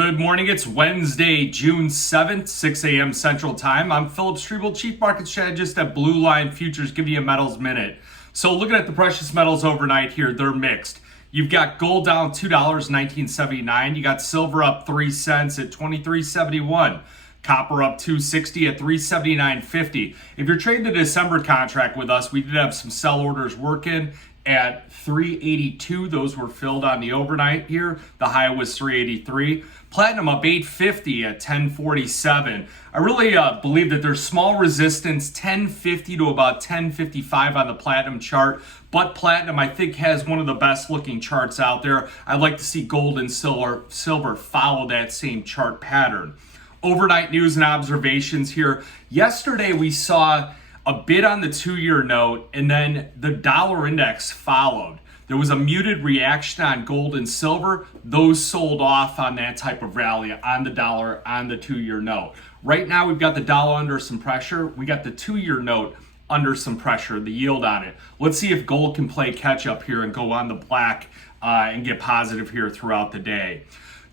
Good morning. It's Wednesday, June 7th, 6 a.m. Central Time. I'm Philip Streible, Chief Market Strategist at Blue Line Futures, giving you a metals minute. So looking at the precious metals overnight here, they're mixed. You've got gold down $2.1979. You got silver up 3 cents at $23.71. Copper up $2.60 at $379.50. If you're trading the December contract with us, we did have some sell orders working at $382. Those were filled on the overnight here. The high was $383. Platinum up $850 at $1047. I really believe that there's small resistance, $1050 to about $1055 on the platinum chart. But platinum, I think, has one of the best looking charts out there. I'd like to see gold and silver follow that same chart pattern. Overnight news and observations here. Yesterday we saw a bid on the 2-year note, and then the dollar index followed. There was a muted reaction on gold and silver. Those sold off on that type of rally on the dollar, on the 2-year note. Right now, we've got the dollar under some pressure. We got the 2-year note under some pressure, the yield on it. Let's see if gold can play catch up here and go on the black and get positive here throughout the day.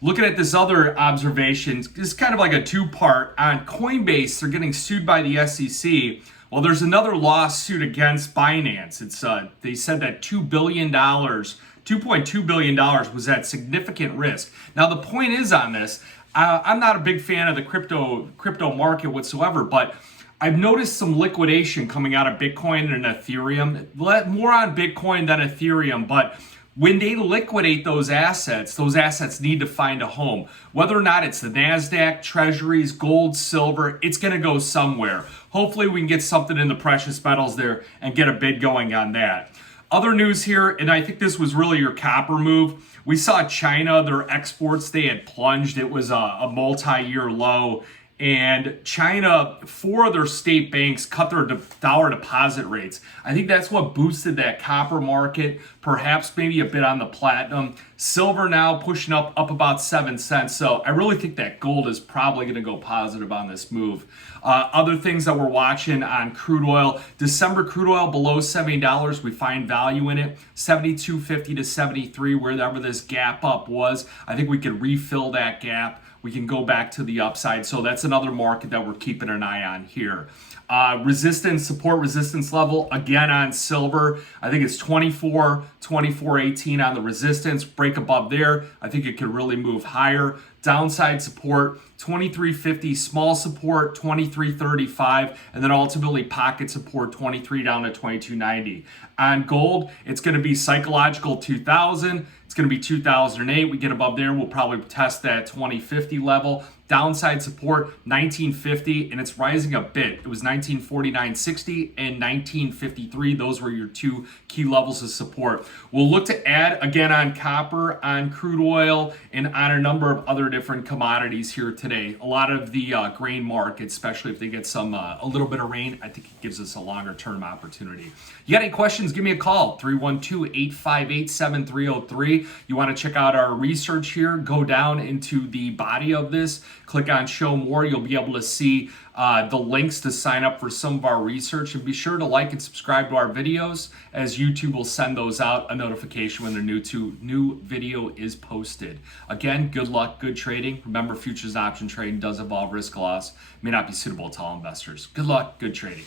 Looking at this other observation, this is kind of like a two-part. On Coinbase, they're getting sued by the SEC. Well, there's another lawsuit against Binance. They said that $2.2 billion was at significant risk. Now, the point is on this, I'm not a big fan of the crypto market whatsoever, but I've noticed some liquidation coming out of Bitcoin and Ethereum. More on Bitcoin than Ethereum, but when they liquidate those assets need to find a home. Whether or not it's the NASDAQ, treasuries, gold, silver, it's going to go somewhere. Hopefully we can get something in the precious metals there and get a bid going on that. Other news here, and I think this was really your copper move. We saw China, their exports, they had plunged. It was a multi-year low. And China, 4 of their state banks cut their dollar deposit rates. I think that's what boosted that copper market, perhaps maybe a bit on the platinum. Silver now pushing up about 7 cents. So I really think that gold is probably going to go positive on this move. Other things that we're watching on crude oil, December crude oil below $70. We find value in it. 72.50 to 73, wherever this gap up was. I think we could refill that gap. We can go back to the upside. So that's another market that we're keeping an eye on here. Resistance, support resistance level, again on silver. I think it's 24.18 on the resistance. Break above there. I think it could really move higher. Downside support, 23.50, small support, 23.35, and then ultimately pocket support, 23 down to 22.90. On gold, it's going to be psychological 2000. It's going to be 2008. We get above there, we'll probably test that 2050 level. Downside support, 1950, and it's rising a bit. It was 1949.60 and 1953. Those were your 2 key levels of support. We'll look to add again on copper, on crude oil, and on a number of other different commodities here today. A lot of the grain market, especially if they get a little bit of rain, I think it gives us a longer term opportunity. You got any questions? Give me a call, 312-858-7303. You want to check out our research here, go down into the body of this, click on show more. You'll be able to see the links to sign up for some of our research, and be sure to like and subscribe to our videos, as YouTube will send those out a notification when their new video is posted. Again, good luck, good trading. Remember, futures and option trading does involve risk loss, may not be suitable to all investors. Good luck, good trading.